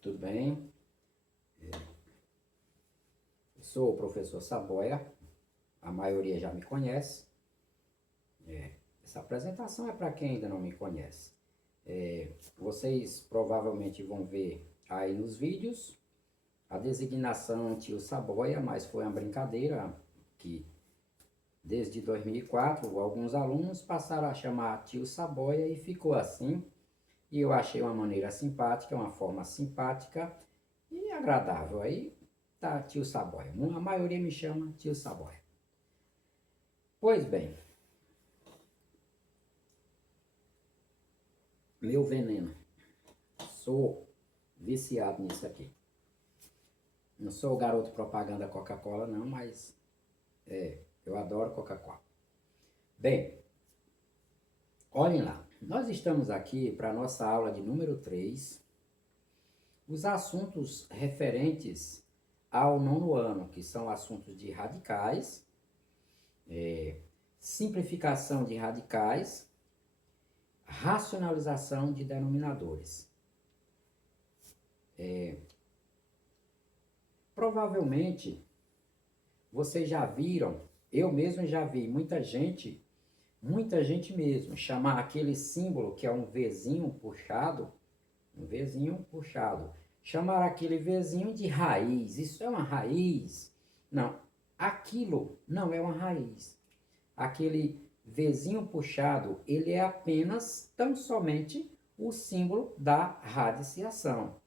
tudo bem? Eu sou o professor Saboia, a maioria já me conhece. Essa apresentação é para quem ainda não me conhece. Vocês provavelmente vão ver aí nos vídeos a designação Tio Saboia, mas foi uma brincadeira que desde 2004 alguns alunos passaram a chamar Tio Saboia e ficou assim. E eu achei uma maneira simpática, uma forma simpática e agradável. Aí tá Tio Saboia. A maioria me chama Tio Saboia. Pois bem, meu veneno. Sou viciado nisso aqui. Não sou o garoto propaganda Coca-Cola não, mas eu adoro Coca-Cola. Bem, olhem lá. Nós estamos aqui para a nossa aula de número 3. Os assuntos referentes ao nono ano, que são assuntos de radicais, simplificação de radicais, racionalização de denominadores. Provavelmente, vocês já viram, eu mesmo já vi muita gente mesmo, chamar aquele símbolo que é um Vzinho puxado, chamar aquele Vzinho de raiz. Isso é uma raiz? Não, aquilo não é uma raiz. Aquele Vzinho puxado, ele é apenas, tão somente, o símbolo da radiciação.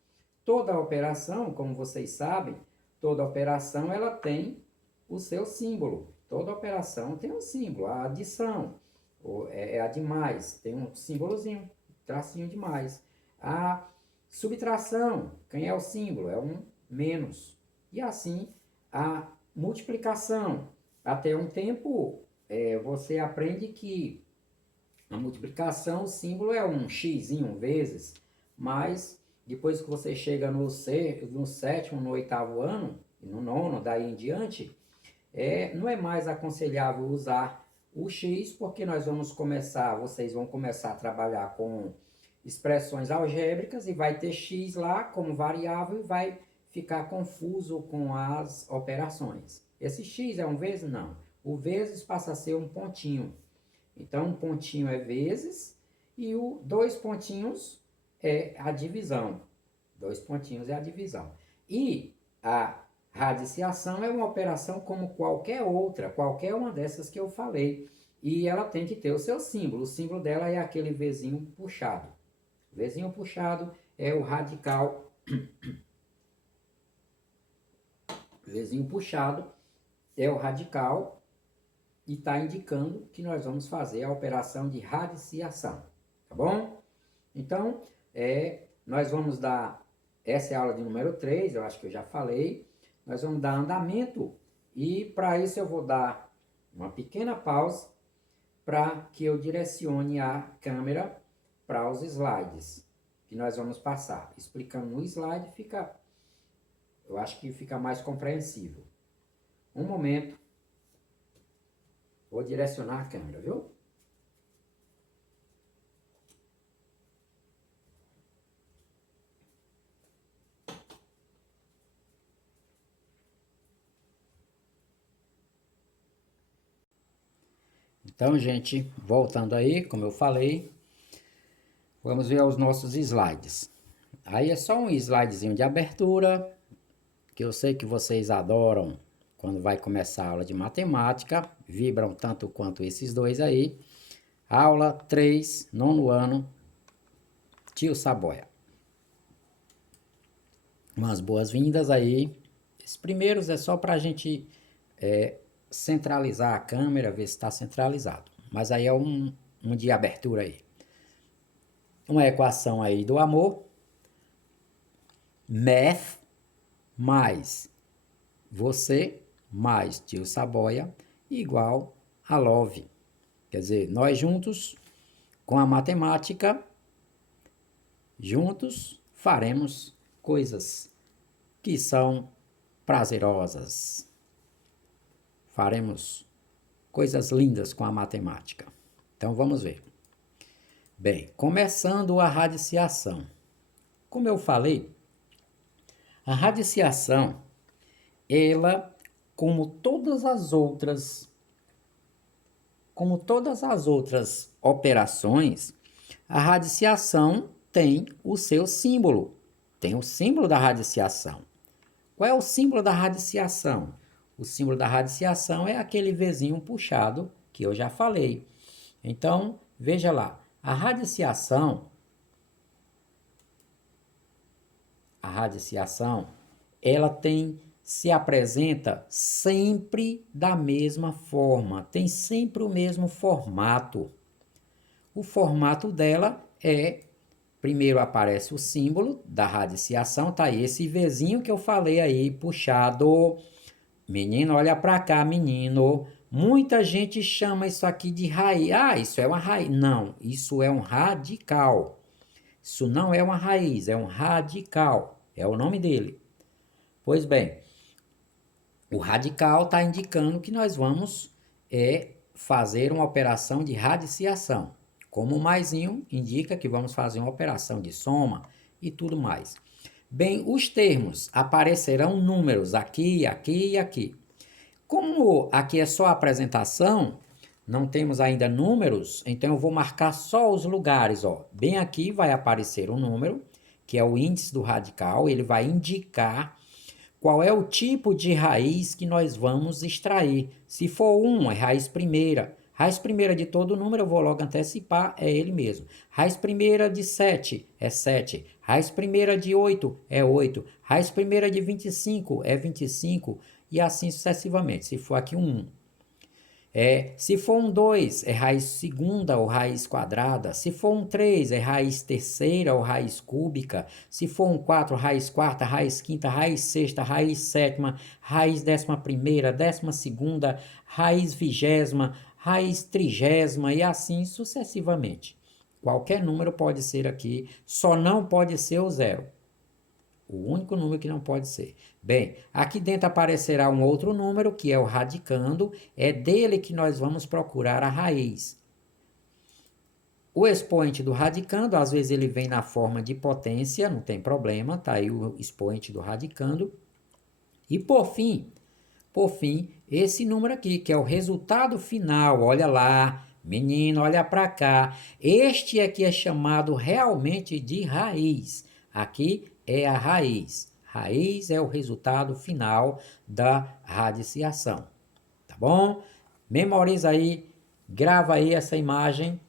Toda operação, como vocês sabem, toda operação ela tem o seu símbolo. Toda operação tem um símbolo. A adição é a de mais, tem um símbolozinho, tracinho de mais. A subtração, quem é o símbolo? É um menos. E assim, a multiplicação. Até um tempo, você aprende que a multiplicação, o símbolo é um xzinho, vezes, mas depois que você chega no sétimo, no oitavo ano, no nono, daí em diante, não é mais aconselhável usar o x, porque vocês vão começar a trabalhar com expressões algébricas e vai ter x lá como variável e vai ficar confuso com as operações. Esse x é um vezes? Não. O vezes passa a ser um pontinho. Então, um pontinho é vezes e dois pontinhos é a divisão. Dois pontinhos é a divisão. E a radiciação é uma operação como qualquer outra, qualquer uma dessas que eu falei. E ela tem que ter o seu símbolo. O símbolo dela é aquele Vzinho puxado. O Vzinho puxado é o radical. Vzinho puxado é o radical e está indicando que nós vamos fazer a operação de radiciação. Tá bom? Então, nós vamos dar... Essa é a aula de número 3, eu acho que eu já falei. Nós vamos dar andamento e para isso eu vou dar uma pequena pausa para que eu direcione a câmera para os slides que nós vamos passar. Explicando no slide, eu acho que fica mais compreensível. Um momento, vou direcionar a câmera, viu? Então, gente, voltando aí, como eu falei, vamos ver os nossos slides. Aí é só um slidezinho de abertura, que eu sei que vocês adoram quando vai começar a aula de matemática, vibram tanto quanto esses dois aí. Aula 3, nono ano, Tio Saboia. Umas boas-vindas aí. Esses primeiros é só para a gente centralizar a câmera, ver se está centralizado. Mas aí é um de abertura aí. Uma equação aí do amor. Math mais você mais Tio Saboia igual a love. Quer dizer, nós juntos, com a matemática, juntos faremos coisas que são prazerosas. Faremos coisas lindas com a matemática. Então vamos ver. Bem, começando a radiciação. Como eu falei, A radiciação, ela, como todas as outras operações, a radiciação tem o seu símbolo. Tem o símbolo da radiciação. Qual é o símbolo da radiciação? O símbolo da radiciação é aquele Vzinho puxado que eu já falei. Então, veja lá. A radiciação, ela se apresenta sempre da mesma forma. Tem sempre o mesmo formato. O formato dela é, primeiro aparece o símbolo da radiciação, tá aí esse Vzinho que eu falei aí, puxado. Menino, olha pra cá, menino. Muita gente chama isso aqui de raiz. Ah, isso é uma raiz. Não, isso é um radical. Isso não é uma raiz, é um radical. É o nome dele. Pois bem, o radical está indicando que nós vamos fazer uma operação de radiciação. Como o maisinho indica que vamos fazer uma operação de soma e tudo mais. Bem, os termos aparecerão números aqui, aqui e aqui. Como aqui é só a apresentação, não temos ainda números, então eu vou marcar só os lugares. Ó. Bem aqui vai aparecer um número, que é o índice do radical, ele vai indicar qual é o tipo de raiz que nós vamos extrair. Se for 1, é raiz primeira. Raiz primeira de todo número, eu vou logo antecipar, é ele mesmo. Raiz primeira de 7 é 7. Raiz primeira de 8 é 8. Raiz primeira de 25 é 25. E assim sucessivamente. Se for aqui um 1. Se for um 2, é raiz segunda ou raiz quadrada. Se for um 3, é raiz terceira ou raiz cúbica. Se for um 4, raiz quarta, raiz quinta, raiz sexta, raiz sétima, raiz 11ª, 12ª, raiz 20ª, raiz 30ª e assim sucessivamente. Qualquer número pode ser aqui, só não pode ser o zero. O único número que não pode ser. Bem, aqui dentro aparecerá um outro número, que é o radicando. É dele que nós vamos procurar a raiz. O expoente do radicando, às vezes ele vem na forma de potência, não tem problema, tá aí o expoente do radicando. E por fim, esse número aqui, que é o resultado final, olha lá, menino, olha para cá. Este aqui é chamado realmente de raiz. Aqui é a raiz. Raiz é o resultado final da radiciação. Tá bom? Memoriza aí, grava aí essa imagem,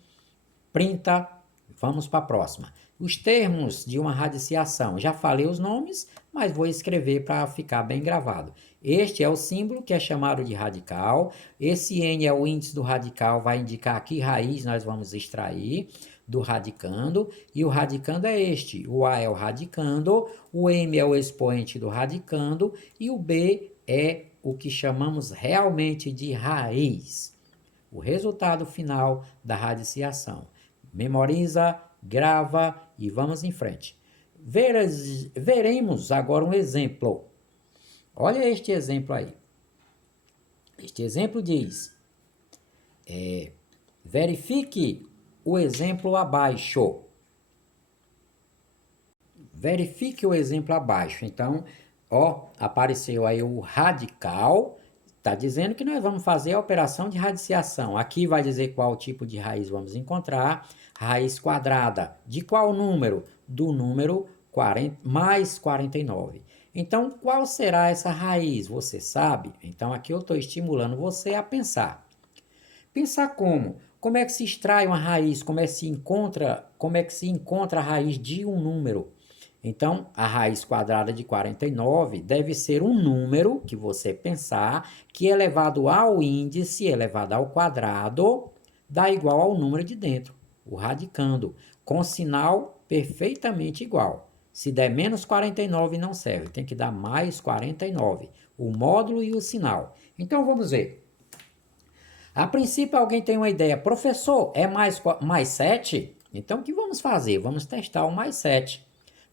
printa, vamos para a próxima. Os termos de uma radiciação, já falei os nomes, mas vou escrever para ficar bem gravado. Este é o símbolo que é chamado de radical. Esse N é o índice do radical, vai indicar que raiz nós vamos extrair do radicando, e o radicando é este. O A é o radicando, o M é o expoente do radicando, e o B é o que chamamos realmente de raiz. O resultado final da radiciação. Memoriza, grava e vamos em frente. Veremos agora um exemplo. Olha este exemplo aí. Este exemplo diz: verifique o exemplo abaixo. Verifique o exemplo abaixo. Então, ó, apareceu aí o radical. Está dizendo que nós vamos fazer a operação de radiciação. Aqui vai dizer qual tipo de raiz vamos encontrar. Raiz quadrada. De qual número? Do número 40, mais 49. Então, qual será essa raiz? Você sabe? Então, aqui eu estou estimulando você a pensar. Pensar como? Como é que se extrai uma raiz? Como é que se encontra a raiz de um número? Então, a raiz quadrada de 49 deve ser um número que você pensar que elevado ao índice, elevado ao quadrado, dá igual ao número de dentro, o radicando, com sinal perfeitamente igual. Se der menos 49 não serve, tem que dar mais 49, o módulo e o sinal. Então, vamos ver. A princípio, alguém tem uma ideia. Professor, é mais 7? Então, o que vamos fazer? Vamos testar o mais 7.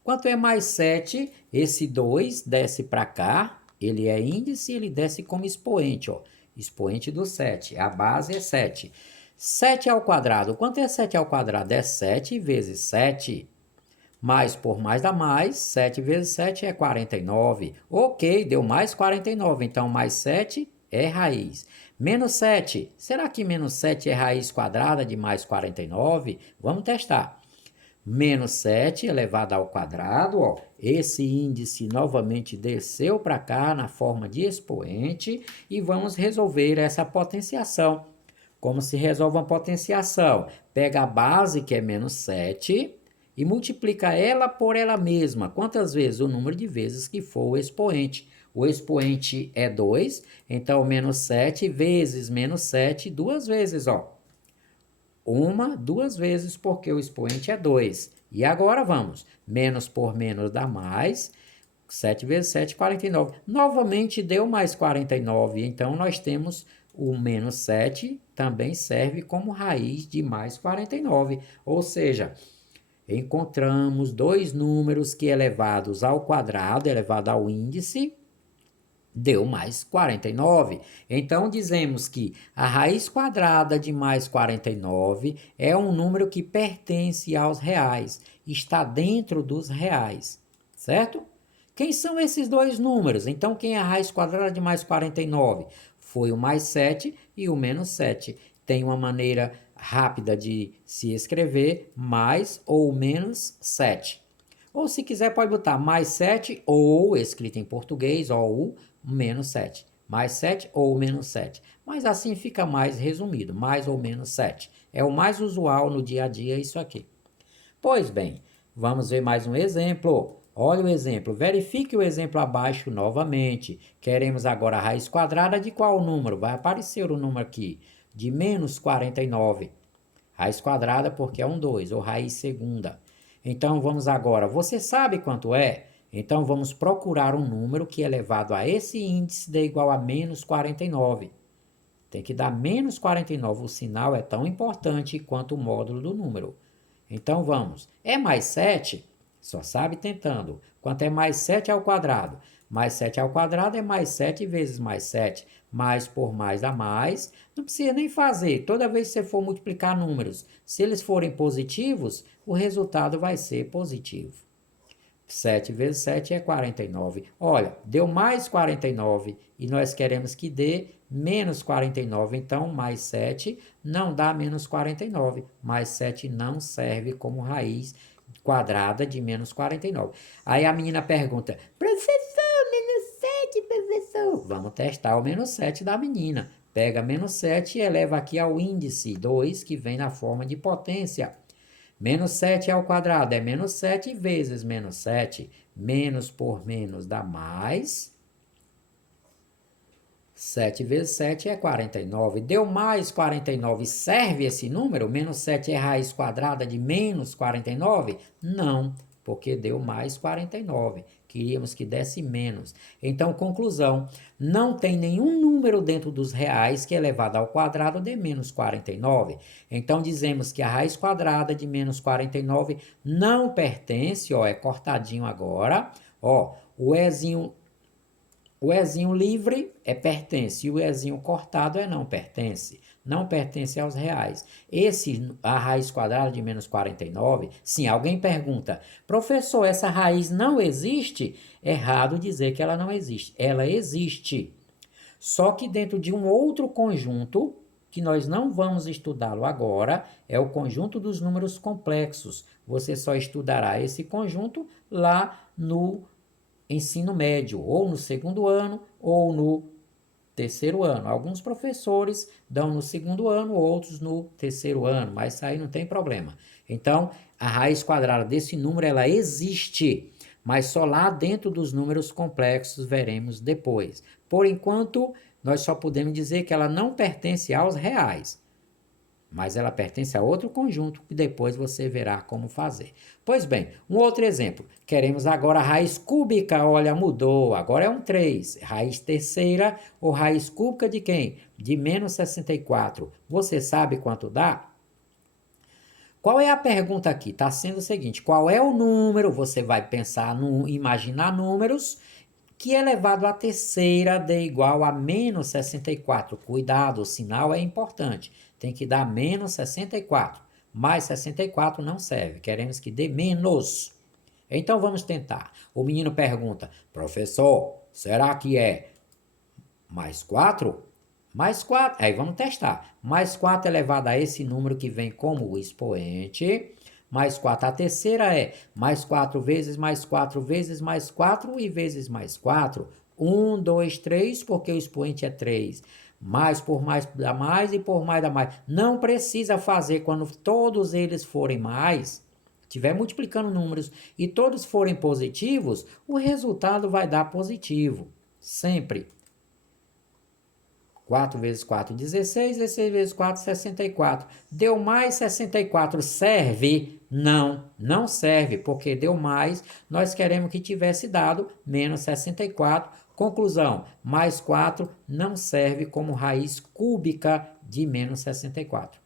Quanto é mais 7? Esse 2 desce para cá. Ele é índice, ele desce como expoente. Ó. Expoente do 7. A base é 7. 7 ao quadrado. Quanto é 7 ao quadrado? É 7 vezes 7. Mais por mais dá mais, 7 vezes 7 é 49. Ok, deu mais 49, então mais 7 é raiz. Menos 7, será que menos 7 é raiz quadrada de mais 49? Vamos testar. Menos 7 elevado ao quadrado, ó, esse índice novamente desceu para cá na forma de expoente e vamos resolver essa potenciação. Como se resolve uma potenciação? Pega a base, que é menos 7, e multiplica ela por ela mesma. Quantas vezes? O número de vezes que for o expoente. O expoente é 2, então menos 7 vezes menos 7, duas vezes, ó. Duas vezes, porque o expoente é 2. E agora vamos. Menos por menos dá mais. 7 vezes 7, 49. Novamente deu mais 49. Então, nós temos o menos 7, também serve como raiz de mais 49. Ou seja, encontramos dois números que elevados ao quadrado, elevado ao índice, deu mais 49. Então, dizemos que a raiz quadrada de mais 49 é um número que pertence aos reais, está dentro dos reais, certo? Quem são esses dois números? Então, quem é a raiz quadrada de mais 49? Foi o mais 7 e o menos 7. Tem uma maneira rápida de se escrever, mais ou menos 7. Ou se quiser pode botar mais 7 ou, escrito em português, ou menos 7. Mais 7 ou menos 7. Mas assim fica mais resumido, mais ou menos 7. É o mais usual no dia a dia isso aqui. Pois bem, vamos ver mais um exemplo. Olha o exemplo, verifique o exemplo abaixo novamente. Queremos agora a raiz quadrada de qual número? Vai aparecer o número aqui, de menos 49. Raiz quadrada porque é um 2, ou raiz segunda. Então, vamos agora, você sabe quanto é? Então, vamos procurar um número que elevado a esse índice dê igual a menos 49. Tem que dar menos 49, o sinal é tão importante quanto o módulo do número. Então, vamos. É mais 7? Só sabe tentando. Quanto é mais 7 ao quadrado? Mais 7 ao quadrado é mais 7 vezes mais 7. Mais por mais dá mais. Não precisa nem fazer. Toda vez que você for multiplicar números, se eles forem positivos, o resultado vai ser positivo. 7 vezes 7 é 49. Olha, deu mais 49 e nós queremos que dê menos 49. Então, mais 7 não dá menos 49. Mais 7 não serve como raiz quadrada de menos 49. Aí a menina pergunta, professor, menos 7, professor. Vamos testar o menos 7 da menina. Pega menos 7 e eleva aqui ao índice 2, que vem na forma de potência. Menos 7 ao quadrado é menos 7 vezes menos 7. Menos por menos dá mais. 7 vezes 7 é 49. Deu mais 49. Serve esse número? Menos 7 é raiz quadrada de menos 49? Não, porque deu mais 49. Queríamos que desse menos. Então, conclusão, não tem nenhum número dentro dos reais que elevado ao quadrado dê menos 49. Então, dizemos que a raiz quadrada de menos 49 não pertence, ó, é cortadinho agora, ó, o Ezinho livre é pertence e o Ezinho cortado é não pertence. Não pertence aos reais. A raiz quadrada de menos 49, sim, alguém pergunta, professor, essa raiz não existe? Errado dizer que ela não existe. Ela existe. Só que dentro de um outro conjunto, que nós não vamos estudá-lo agora, é o conjunto dos números complexos. Você só estudará esse conjunto lá no ensino médio, ou no segundo ano, ou no terceiro ano. Alguns professores dão no segundo ano, outros no terceiro ano, mas isso aí não tem problema. Então, a raiz quadrada desse número, ela existe, mas só lá dentro dos números complexos veremos depois. Por enquanto, nós só podemos dizer que ela não pertence aos reais, mas ela pertence a outro conjunto que depois você verá como fazer. Pois bem, um outro exemplo. Queremos agora a raiz cúbica, olha, mudou, agora é um 3. Raiz terceira ou raiz cúbica de quem? De menos 64. Você sabe quanto dá? Qual é a pergunta aqui? Está sendo o seguinte, qual é o número? Você vai pensar, imaginar números que elevado à terceira dê igual a menos 64. Cuidado, o sinal é importante. Tem que dar menos 64. Mais 64 não serve. Queremos que dê menos. Então vamos tentar. O menino pergunta, professor, será que é mais 4? Mais 4, aí vamos testar. Mais 4 elevado a esse número que vem como expoente. Mais 4, a terceira é mais 4 vezes mais 4 vezes mais 4 e vezes mais 4. 1, 2, 3, porque o expoente é 3. Mais por mais dá mais e por mais dá mais. Não precisa fazer quando todos eles forem mais, estiver multiplicando números e todos forem positivos, o resultado vai dar positivo. Sempre. 4 vezes 4, 16. 16 vezes 4, 64. Deu mais 64. Serve? Não, não serve, porque deu mais. Nós queremos que tivesse dado menos 64. Conclusão, mais 4 não serve como raiz cúbica de menos 64.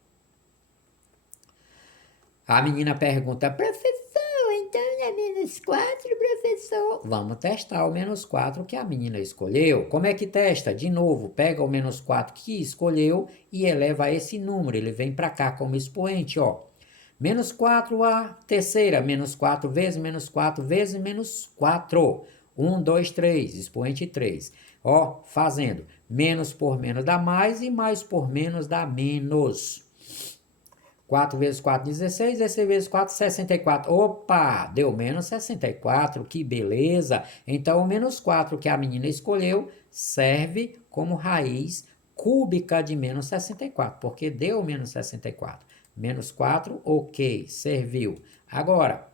A menina pergunta, professor, então é menos 4, professor? Vamos testar o menos 4 que a menina escolheu. Como é que testa? De novo, pega o menos 4 que escolheu e eleva a esse número. Ele vem para cá como expoente, ó. Menos 4 a terceira, menos 4 vezes menos 4 vezes menos 4. 1, 2, 3, expoente 3. Ó, fazendo. Menos por menos dá mais e mais por menos dá menos. 4 vezes 4, 16. 16 vezes 4, 64. Opa, deu menos 64, que beleza. Então, o menos 4 que a menina escolheu serve como raiz cúbica de menos 64, porque deu menos 64. Menos 4, ok, serviu. Agora,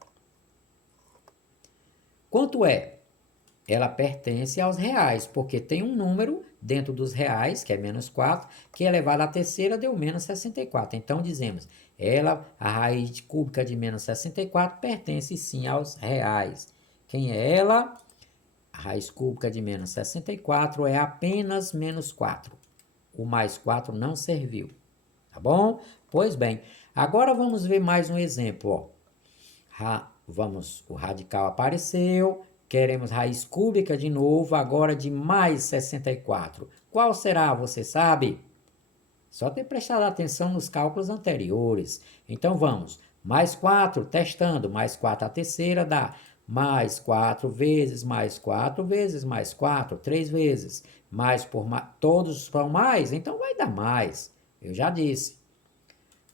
quanto é? Ela pertence aos reais, porque tem um número dentro dos reais, que é menos 4, que elevado à terceira deu menos 64. Então, dizemos, a raiz cúbica de menos 64, pertence sim aos reais. Quem é ela? A raiz cúbica de menos 64 é apenas menos 4. O mais 4 não serviu. Tá bom? Pois bem, agora vamos ver mais um exemplo. Ó. O radical apareceu. Queremos raiz cúbica de novo, agora de mais 64. Qual será, você sabe? Só ter prestado atenção nos cálculos anteriores. Então vamos. Mais 4, testando. Mais 4 a terceira dá mais 4 vezes mais 4 vezes mais 4, 3 vezes. Mais por mais, todos são mais, então vai dar mais. Eu já disse.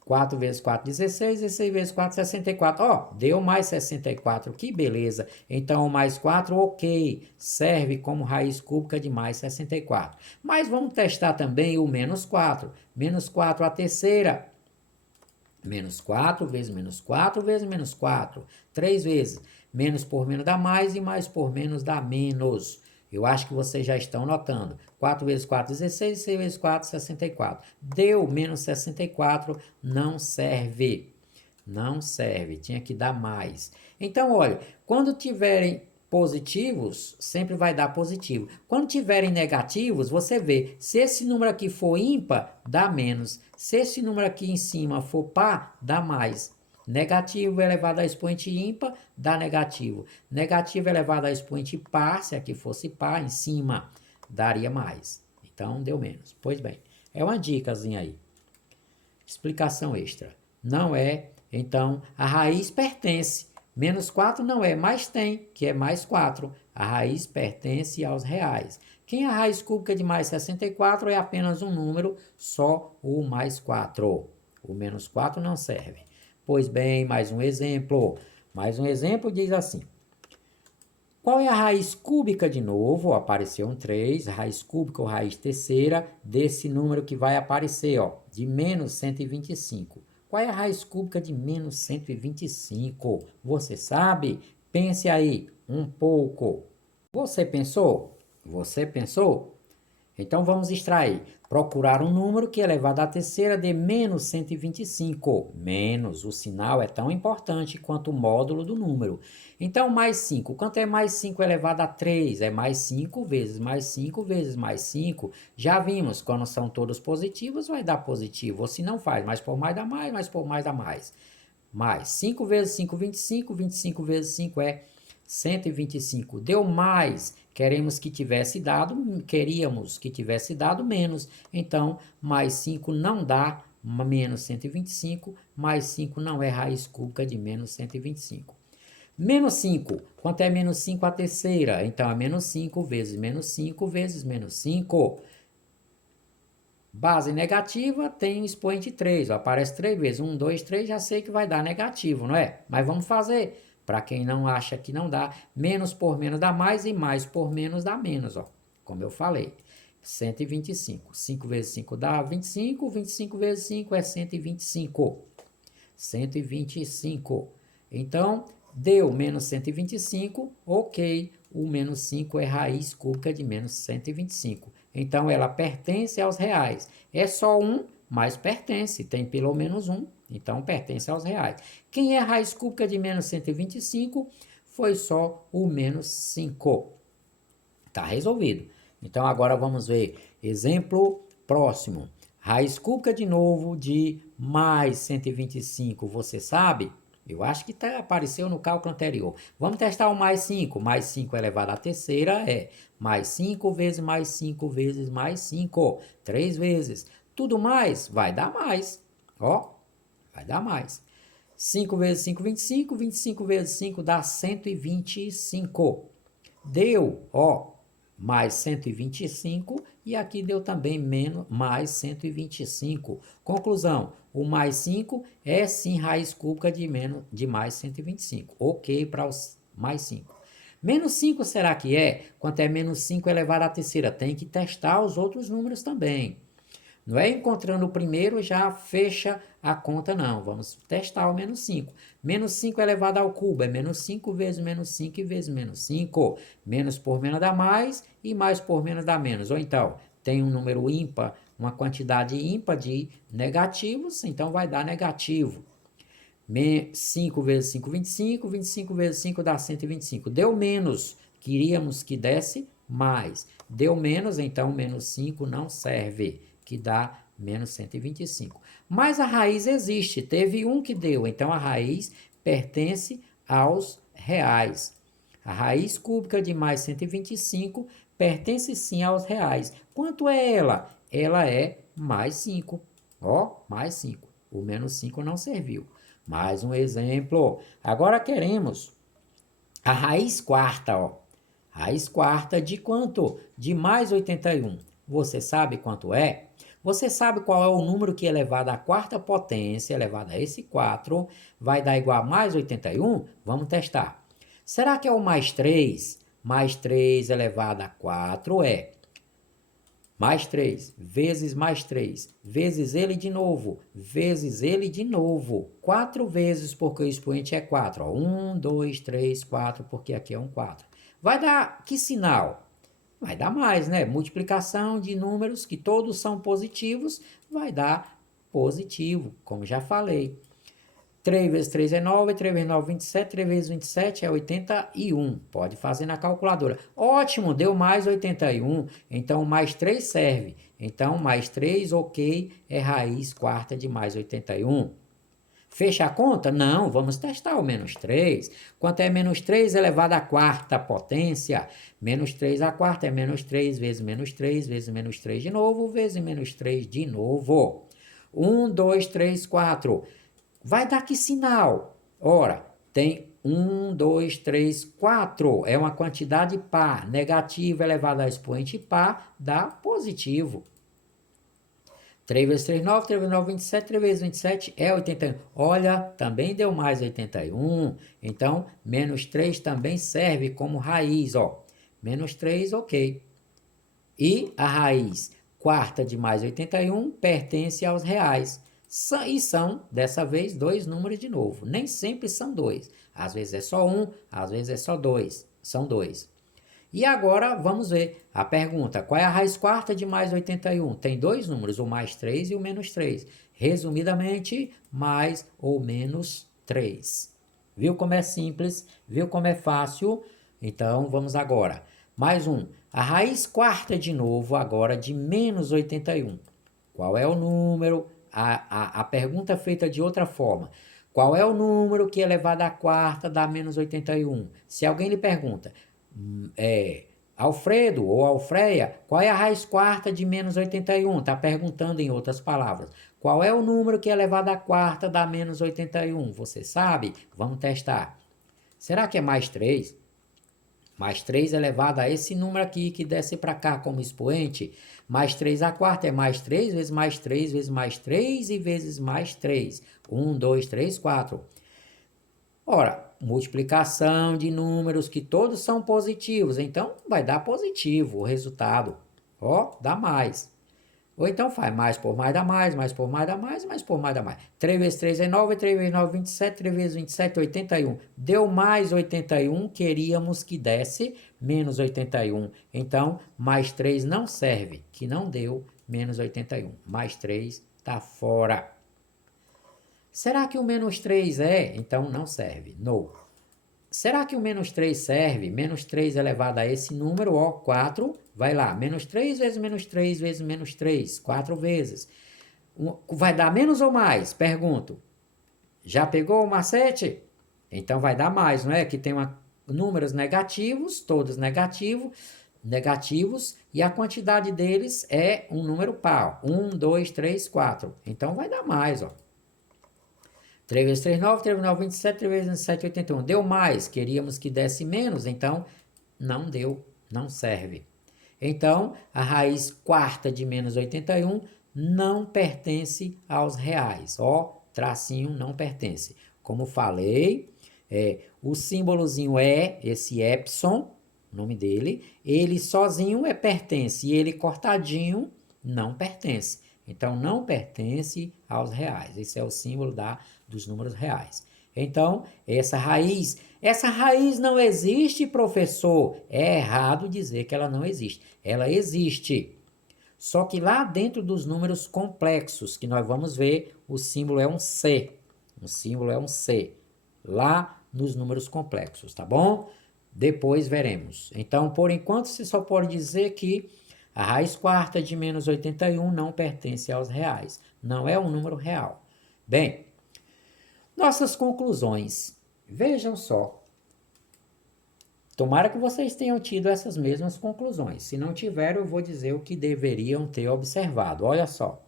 4 vezes 4, 16. 16 vezes 4, 64. Ó, deu mais 64. Que beleza. Então, mais 4, ok. Serve como raiz cúbica de mais 64. Mas vamos testar também o menos 4. Menos 4 a terceira. Menos 4 vezes menos 4 vezes menos 4. 3 vezes. Menos por menos dá mais e mais por menos dá menos. Eu acho que vocês já estão notando. 4 vezes 4, 16. 6 vezes 4, 64. Deu menos 64, não serve. Não serve, tinha que dar mais. Então, olha, quando tiverem positivos, sempre vai dar positivo. Quando tiverem negativos, você vê, se esse número aqui for ímpar, dá menos. Se esse número aqui em cima for par, dá mais. Negativo elevado a expoente ímpar, dá negativo. Negativo elevado a expoente par, se aqui fosse par, em cima, daria mais. Então, deu menos. Pois bem, é uma dicasinha aí. Explicação extra. Não é, então, a raiz pertence. Menos 4 não é, mas tem, que é mais 4. A raiz pertence aos reais. Quem é a raiz cúbica de mais 64 é apenas um número, só o mais 4. O menos 4 não serve. Pois bem, mais um exemplo. Mais um exemplo diz assim. Qual é a raiz cúbica de novo? Ó, apareceu um 3, raiz cúbica ou raiz terceira desse número que vai aparecer, ó, de menos 125. Qual é a raiz cúbica de menos 125? Você sabe? Pense aí um pouco. Você pensou? Você pensou? Então vamos extrair. Procurar um número que elevado à terceira dê menos 125. Menos, o sinal é tão importante quanto o módulo do número. Então, mais 5. Quanto é mais 5 elevado a 3? É mais 5 vezes mais 5 vezes mais 5. Já vimos, quando são todos positivos, vai dar positivo. Ou se não faz, mais por mais dá mais, mais por mais dá mais. Mais 5 vezes 5, 25. 25 vezes 5 é 125. Deu mais. Queríamos que tivesse dado menos. Então, mais 5 não dá menos 125. Mais 5 não é raiz cúbica de menos 125. Menos 5. Quanto é menos 5 a terceira? Então, é menos 5 vezes menos 5 vezes menos 5. Base negativa tem um expoente 3. Ó, aparece 3 vezes. 1, 2, 3, já sei que vai dar negativo, não é? Mas vamos fazer. Para quem não acha que não dá, menos por menos dá mais e mais por menos dá menos, ó. Como eu falei. 125. 5 vezes 5 dá 25. 25 vezes 5 é 125. 125. Então, deu menos 125, ok. O menos 5 é raiz cúbica de menos 125. Então, ela pertence aos reais. É só um, mas pertence. Tem pelo menos um, então pertence aos reais. Quem é raiz cúbica de menos 125? Foi só o menos 5. Está resolvido. Então, agora vamos ver. Exemplo próximo. Raiz cúbica de novo de mais 125. Você sabe? Eu acho que apareceu no cálculo anterior. Vamos testar o mais 5. Mais 5 elevado à terceira é mais 5 vezes mais 5 vezes mais 5. 3 vezes. Tudo mais vai dar mais. Ó, vai dar mais. 5 vezes 5, 25. 25 vezes 5 dá 125. Deu, ó, mais 125 e aqui deu também menos, mais 125. Conclusão, o mais 5 é sim raiz cúbica de mais 125. Ok para os mais 5. Menos 5 será que é? Quanto é menos 5 elevado à terceira? Tem que testar os outros números também. Não é encontrando o primeiro já fecha a conta, não. Vamos testar o menos 5. Menos 5 elevado ao cubo é menos 5 vezes menos 5 vezes menos 5. Menos por menos dá mais e mais por menos dá menos. Ou então, tem um número ímpar, uma quantidade ímpar de negativos, então vai dar negativo. 5 vezes 5, 25. 25 vezes 5 dá 125. Deu menos. Queríamos que desse mais. Deu menos, então menos 5 não serve, que dá menos 125. Mas a raiz existe. Teve um que deu, então a raiz pertence aos reais. A raiz cúbica de mais 125 pertence sim aos reais. Quanto é ela? Ela é mais 5. Ó, mais 5. O menos 5 não serviu. Mais um exemplo. Agora queremos a raiz quarta, ó. Raiz quarta de quanto? De mais 81. Você sabe quanto é? Você sabe qual é o número que elevado à quarta potência, elevado a esse 4, vai dar igual a mais 81? Vamos testar. Será que é o mais 3? Mais 3 elevado a 4 é mais 3, vezes mais 3, vezes ele de novo, vezes ele de novo. 4 vezes, porque o expoente é 4. 1, 2, 3, 4, porque aqui é um 4. Vai dar que sinal? Vai dar mais, né? Multiplicação de números que todos são positivos, vai dar positivo, como já falei. 3 vezes 3 é 9, 3 vezes 9 é 27, 3 vezes 27 é 81. Pode fazer na calculadora. Ótimo, deu mais 81, então mais 3 serve. Então, mais 3, ok, é raiz quarta de mais 81. Fecha a conta? Não, vamos testar o menos 3. Quanto é menos 3 elevado à quarta potência? Menos 3 à quarta é menos 3 vezes menos 3 vezes menos 3 de novo, vezes menos 3 de novo. 1, 2, 3, 4. Vai dar que sinal? Ora, tem 1, 2, 3, 4. É uma quantidade par. Negativo elevado a expoente par dá positivo. 3 vezes 3, 9. 3 vezes 9, 27. 3 vezes 27 é 81. Olha, também deu mais 81. Então, menos 3 também serve como raiz. Ó. Menos 3, ok. E a raiz quarta de mais 81 pertence aos reais. E são, dessa vez, dois números de novo. Nem sempre são dois. Às vezes é só um, às vezes é só dois. São dois. E agora vamos ver a pergunta. Qual é a raiz quarta de mais 81? Tem dois números, o mais 3 e o menos 3. Resumidamente, mais ou menos 3. Viu como é simples? Viu como é fácil? Então, vamos agora. Mais um. A raiz quarta de novo agora de menos 81. Qual é o número? A pergunta feita de outra forma. Qual é o número que elevado à quarta dá menos 81? Se alguém lhe pergunta, Alfredo ou Alfreia, qual é a raiz quarta de menos 81? Está perguntando em outras palavras. Qual é o número que elevado à quarta dá menos 81? Você sabe? Vamos testar. Será que é mais 3? Mais 3 elevado a esse número aqui que desce para cá como expoente. Mais 3 a quarta é mais 3 vezes mais 3 vezes mais 3 e vezes mais 3. 1, 2, 3, 4. Ora, multiplicação de números que todos são positivos. Então, vai dar positivo o resultado. Ó, dá mais. Ou então faz mais por mais dá mais, mais por mais dá mais, mais por mais dá mais. 3 vezes 3 é 9, 3 vezes 9 é 27, 3 vezes 27 é 81. Deu mais 81, queríamos que desse menos 81. Então, mais 3 não serve, que não deu menos 81. Mais 3 está fora. Será que o menos 3 é? Então, não serve. No. Será que o menos 3 serve? Menos 3 elevado a esse número, ó, 4. Vai lá, menos 3 vezes menos 3 vezes menos 3, 4 vezes. Vai dar menos ou mais? Pergunto. Já pegou o macete? Então vai dar mais, não é? Que tem números negativos, todos negativos, e a quantidade deles é um número par. 1, 2, 3, 4. Então vai dar mais, ó. 3 vezes 3, 9, 3 vezes 9, 27, 3 vezes 27, 81. Deu mais, queríamos que desse menos, então não deu, não serve. Então, a raiz quarta de menos 81 não pertence aos reais. Ó, tracinho não pertence. Como falei, o símbolozinho é esse epsilon, o nome dele. Ele sozinho pertence e ele cortadinho não pertence. Então, não pertence aos reais. Esse é o símbolo dos números reais. Então, essa raiz não existe, professor. É errado dizer que ela não existe. Ela existe. Só que lá dentro dos números complexos, que nós vamos ver, o símbolo é um C. O símbolo é um C. Lá nos números complexos, tá bom? Depois veremos. Então, por enquanto, você só pode dizer que a raiz quarta de menos 81 não pertence aos reais. Não é um número real. Bem, nossas conclusões. Vejam só. Tomara que vocês tenham tido essas mesmas conclusões. Se não tiveram, eu vou dizer o que deveriam ter observado. Olha só.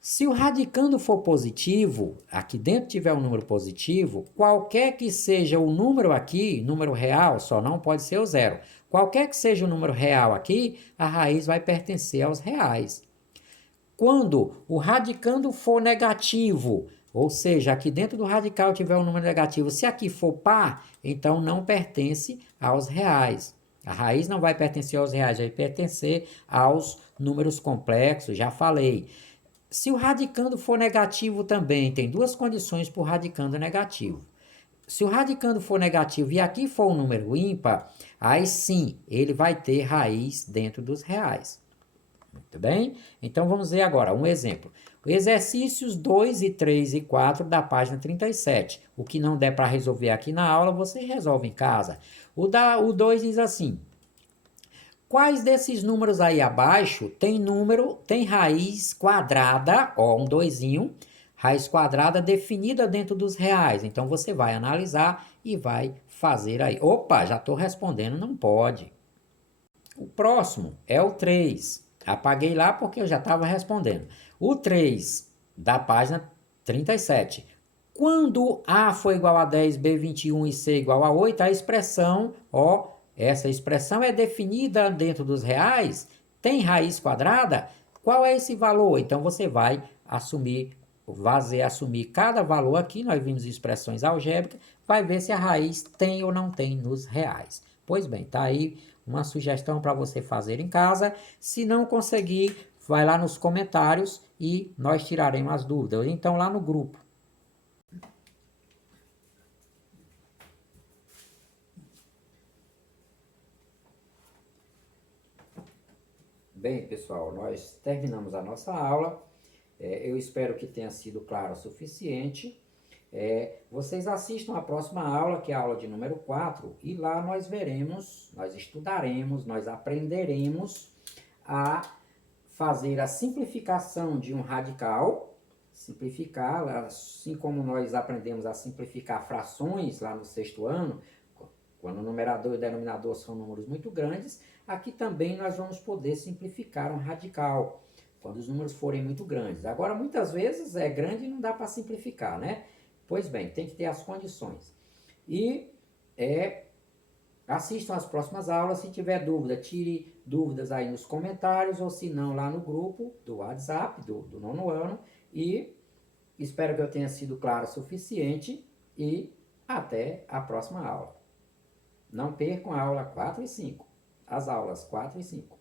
Se o radicando for positivo, aqui dentro tiver um número positivo, qualquer que seja o número aqui, número real, só não pode ser o zero. Qualquer que seja o número real aqui, a raiz vai pertencer aos reais. Quando o radicando for negativo, ou seja, aqui dentro do radical tiver um número negativo, se aqui for par, então não pertence aos reais. A raiz não vai pertencer aos reais, vai pertencer aos números complexos, já falei. Se o radicando for negativo também, tem duas condições para o radicando negativo. Se o radicando for negativo e aqui for um número ímpar, aí sim, ele vai ter raiz dentro dos reais. Muito bem? Então vamos ver agora um exemplo. Exercícios 2 e 3 e 4 da página 37. O que não der para resolver aqui na aula, você resolve em casa. O 2 diz assim: quais desses números aí abaixo tem raiz quadrada, ó, um doisinho, raiz quadrada definida dentro dos reais. Então você vai analisar e vai fazer aí. Opa, já estou respondendo, não pode. O próximo é o 3. Apaguei lá porque eu já estava respondendo. O 3 da página 37. Quando A for igual a 10, B 21 e C igual a 8, a expressão, ó, essa expressão é definida dentro dos reais, tem raiz quadrada, qual é esse valor? Então você vai assumir cada valor aqui, nós vimos expressões algébricas, vai ver se a raiz tem ou não tem nos reais. Pois bem, tá aí uma sugestão para você fazer em casa. Se não conseguir, vai lá nos comentários e nós tiraremos as dúvidas. Então lá no grupo. Bem, pessoal, nós terminamos a nossa aula. Eu espero que tenha sido claro o suficiente. Vocês assistam a próxima aula, que é a aula de número 4, e lá nós veremos, nós estudaremos, nós aprenderemos a fazer a simplificação de um radical, simplificar, assim como nós aprendemos a simplificar frações lá no 6º ano, quando o numerador e o denominador são números muito grandes, aqui também nós vamos poder simplificar um radical, quando os números forem muito grandes. Agora, muitas vezes é grande e não dá para simplificar, né? Pois bem, tem que ter as condições. E assistam às próximas aulas. Se tiver dúvida, tire dúvidas aí nos comentários, ou se não, lá no grupo do WhatsApp do nono ano. E espero que eu tenha sido claro o suficiente. E até a próxima aula. Não percam a aula 4 e 5. As aulas 4 e 5.